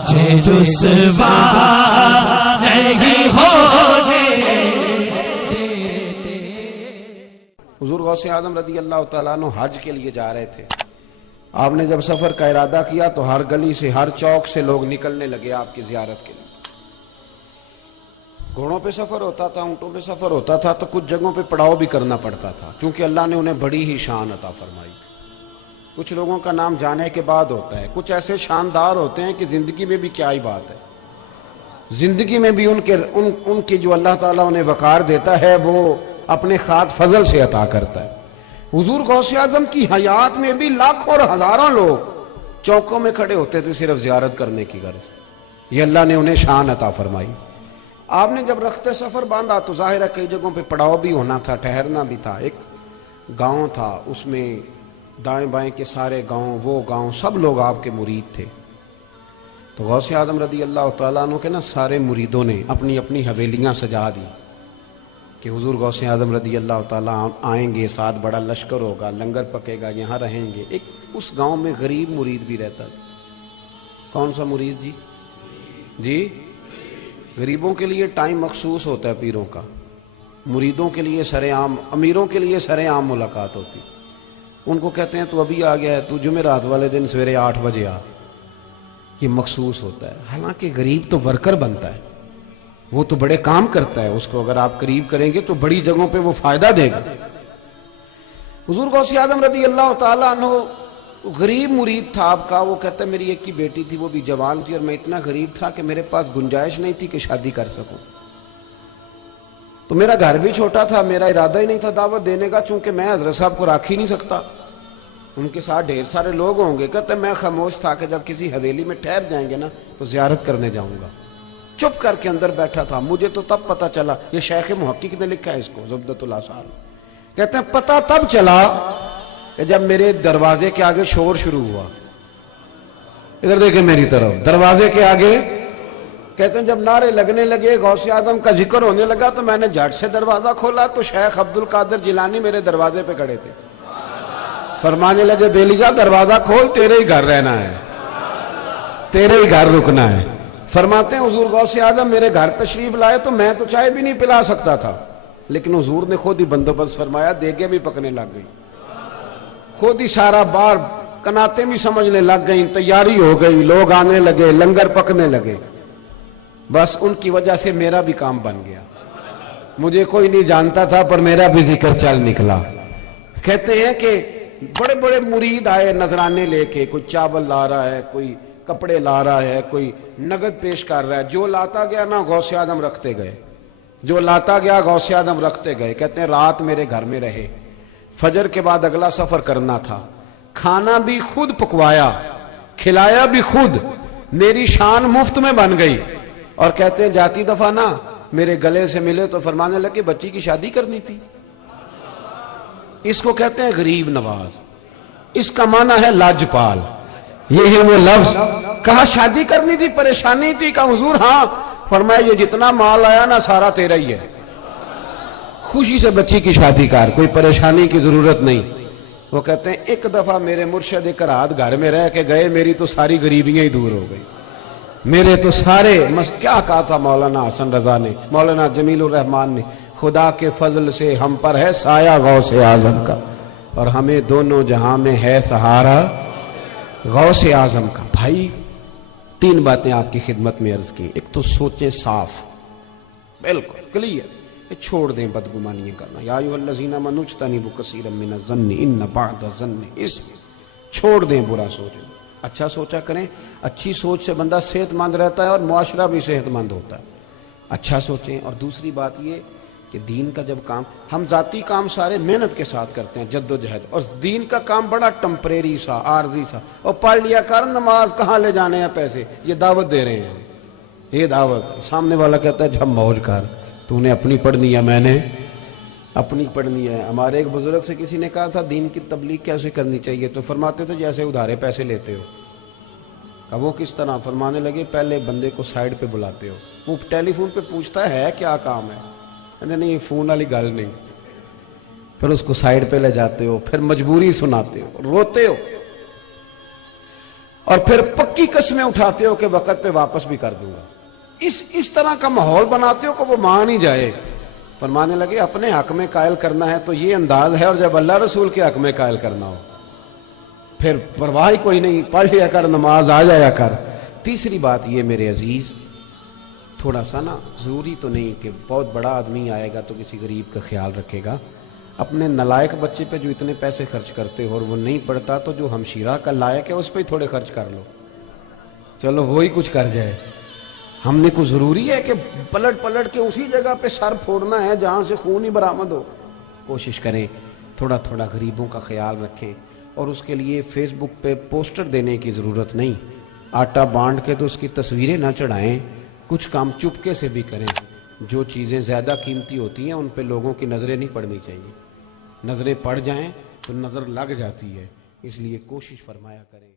تجھے رسوا نہیں ہونے دیتے۔ حضور غوث اعظم رضی اللہ تعالیٰ عنہ حج کے لیے جا رہے تھے۔ آپ نے جب سفر کا ارادہ کیا تو ہر گلی سے ہر چوک سے لوگ نکلنے لگے آپ کی زیارت کے لیے۔ گھوڑوں پہ سفر ہوتا تھا، اونٹوں پہ سفر ہوتا تھا تو کچھ جگہوں پہ پڑاؤ بھی کرنا پڑتا تھا کیونکہ اللہ نے انہیں بڑی ہی شان عطا فرمائی تھی۔ کچھ لوگوں کا نام جانے کے بعد ہوتا ہے، کچھ ایسے شاندار ہوتے ہیں کہ زندگی میں بھی کیا ہی بات ہے، زندگی میں بھی ان کی جو اللہ تعالیٰ انہیں وقار دیتا ہے وہ اپنے خاص فضل سے عطا کرتا ہے۔ حضور غوث اعظم کی حیات میں بھی لاکھوں اور ہزاروں لوگ چوکوں میں کھڑے ہوتے تھے صرف زیارت کرنے کی غرض سے۔ یہ اللہ نے انہیں شان عطا فرمائی۔ آپ نے جب رخت سفر باندھا تو ظاہر ہے کئی جگہوں پہ پڑاؤ بھی ہونا تھا، ٹھہرنا بھی تھا۔ ایک گاؤں تھا، اس میں دائیں بائیں کے سارے وہ گاؤں سب لوگ آپ کے مرید تھے۔ تو غوث اعظم رضی اللہ تعالیٰ عنہ کے سارے مریدوں نے اپنی اپنی حویلیاں سجا دی کہ حضور غوث اعظم رضی اللہ تعالیٰ آئیں گے، ساتھ بڑا لشکر ہوگا، لنگر پکے گا، یہاں رہیں گے۔ ایک اس گاؤں میں غریب مرید بھی رہتا ہے۔ کون سا مرید جی؟ غریبوں کے لیے ٹائم مخصوص ہوتا ہے پیروں کا، مریدوں کے لیے سر عام، امیروں کے لیے سر عام ملاقات ہوتی۔ ان کو کہتے ہیں تو ابھی آ گیا ہے، تو جمعرات والے دن سویرے 8 بجے آ، یہ مخصوص ہوتا ہے۔ حالانکہ غریب تو ورکر بنتا ہے، وہ تو بڑے کام کرتا ہے، اس کو اگر آپ قریب کریں گے تو بڑی جگہوں پہ وہ فائدہ دے گا۔ حضور غوث اعظم رضی اللہ تعالیٰ عنہ غریب مرید تھا آپ کا، وہ کہتا ہے میری ایک کی بیٹی تھی، وہ بھی جوان تھی، اور میں اتنا غریب تھا کہ میرے پاس گنجائش نہیں تھی کہ شادی کر سکوں، تو میرا گھر بھی چھوٹا تھا، میرا ارادہ ہی نہیں تھا دعوت دینے کا، چونکہ میں حضرت صاحب کو رکھ ہی نہیں سکتا، ان کے ساتھ ڈھیر سارے لوگ ہوں گے۔ کہتے ہیں میں خاموش تھا کہ جب کسی حویلی میں ٹھہر جائیں گے نا تو زیارت کرنے جاؤں گا، چپ کر کے اندر بیٹھا تھا۔ مجھے تو تب پتا چلا، یہ شیخ محقق نے لکھا ہے اس کو، زبدۃ الاثار، کہتے ہیں پتہ تب چلا کہ جب میرے دروازے کے آگے شور شروع ہوا۔ ادھر دیکھیں میری طرف، دروازے کے آگے، کہتے ہیں جب نعرے لگنے لگے، غوث اعظم کا ذکر ہونے لگا تو میں نے جھٹ سے دروازہ کھولا تو شیخ عبد القادر جیلانی میرے دروازے پہ کھڑے تھے۔ فرمانے لگے بیلیجا دروازہ کھول، تیرے ہی گھر رہنا ہے، تیرے ہی گھر رکنا ہے۔ فرماتے ہیں حضور غوث اعظم میرے گھر تشریف لائے تو میں تو چائے بھی نہیں پلا سکتا تھا، لیکن حضور نے خود ہی بندوبست فرمایا، دیگیں بھی پکنے لگ گئی، خود ہی سارا بار کناتیں بھی سمجھنے لگ گئیں، تیاری ہو گئی، لوگ آنے لگے، لنگر پکنے لگے۔ بس ان کی وجہ سے میرا بھی کام بن گیا، مجھے کوئی نہیں جانتا تھا پر میرا بھی ذکر چل نکلا۔ کہتے ہیں کہ بڑے بڑے مرید آئے نذرانے لے کے، کوئی چاول لا رہا ہے، کوئی کپڑے لا رہا ہے، کوئی نگد پیش کر رہا ہے، جو لاتا گیا نا غوث اعظم رکھتے گئے، جو لاتا گیا غوث اعظم رکھتے گئے۔ کہتے ہیں رات میرے گھر میں رہے، فجر کے بعد اگلا سفر کرنا تھا، کھانا بھی خود پکوایا، کھلایا بھی خود، میری شان مفت میں بن گئی۔ اور کہتے ہیں جاتی دفعہ نا میرے گلے سے ملے تو فرمانے لگے بچی کی شادی کرنی تھی۔ اس کو کہتے ہیں غریب نواز، اس کا معنی ہے لاجپال، یہ ہے وہ لفظ۔ کہا شادی کرنی تھی، پریشانی تھی، کہا حضور ہاں۔ فرمایا یہ جتنا مال آیا نا سارا تیرا ہی ہے، خوشی سے بچی کی شادی کر، کوئی پریشانی کی ضرورت نہیں۔ وہ کہتے ہیں ایک دفعہ میرے مرشد کرات گھر میں رہ کے گئے، میری تو ساری غریبیاں ہی دور ہو گئی، میرے تو سارے کیا کہا تھا مولانا حسن رضا نے، مولانا جمیل الرحمان نے، خدا کے فضل سے ہم پر ہے سایہ غوث اعظم کا، اور ہمیں دونوں جہاں میں ہے سہارا غوث اعظم کا۔ بھائی 3 باتیں آپ کی خدمت میں عرض کی۔ ایک تو سوچیں صاف، بالکل کلیئر، چھوڑ دیں بدگمانیاں کرنا، یا ایھا الذین آمنوا اجتنبوا کثیرا من الظن ان بعض الظن اثم، چھوڑ دیں برا سوچیں، اچھا سوچا کریں۔ اچھی سوچ سے بندہ صحت مند رہتا ہے اور معاشرہ بھی صحت مند ہوتا ہے، اچھا سوچیں۔ اور دوسری بات یہ کہ دین کا جب کام، ہم ذاتی کام سارے محنت کے ساتھ کرتے ہیں، جد و جہد، اور دین کا کام بڑا ٹمپریری سا، عارضی سا، اور پڑھ لیا کر نماز، کہاں لے جانے ہیں پیسے، یہ دعوت دے رہے ہیں، یہ دعوت۔ سامنے والا کہتا ہے جب موج کر، تو نے اپنی پڑھنی ہے، میں نے اپنی پڑھنی ہے۔ ہمارے ایک بزرگ سے کسی نے کہا تھا دین کی تبلیغ کیسے کرنی چاہیے، تو فرماتے تھے جیسے ادھارے پیسے لیتے ہو۔ اب وہ کس طرح؟ فرمانے لگے پہلے بندے کو سائیڈ پہ بلاتے ہو، وہ ٹیلی فون پہ پوچھتا ہے کیا کام ہے، کہتے نہیں فون والی گل نہیں، پھر اس کو سائیڈ پہ لے جاتے ہو، پھر مجبوری سناتے ہو، روتے ہو، اور پھر پکی قسمیں اٹھاتے ہو کہ وقت پہ واپس بھی کر دوں گا. اس طرح کا ماحول بناتے ہو کہ وہ مان ہی جائے. فرمانے لگے اپنے حق میں قائل کرنا ہے تو یہ انداز ہے, اور جب اللہ رسول کے حق میں قائل کرنا ہو پھر پرواہ کوئی نہیں, پڑھ لیا کر, نماز آ جایا کر. تیسری بات یہ میرے عزیز, تھوڑا سا نا ضروری تو نہیں کہ بہت بڑا آدمی آئے گا تو کسی غریب کا خیال رکھے گا. اپنے نلائق بچے پہ جو اتنے پیسے خرچ کرتے ہو اور وہ نہیں پڑھتا, تو جو ہمشیرہ کا لائق ہے اس پہ ہی تھوڑے خرچ کر لو, چلو وہی کچھ کر جائے. ہم نے کوئی ضروری ہے کہ پلٹ پلٹ کے اسی جگہ پہ سر پھوڑنا ہے جہاں سے خون ہی برآمد ہو. کوشش کریں تھوڑا تھوڑا غریبوں کا خیال رکھیں, اور اس کے لیے فیس بک پہ پوسٹر دینے کی ضرورت نہیں. آٹا بانٹ کے تو اس کی تصویریں نہ چڑھائیں, کچھ کام چپکے سے بھی کریں. جو چیزیں زیادہ قیمتی ہوتی ہیں ان پہ لوگوں کی نظریں نہیں پڑنی چاہیے. نظریں پڑ جائیں تو نظر لگ جاتی ہے, اس لیے کوشش فرمایا کریں.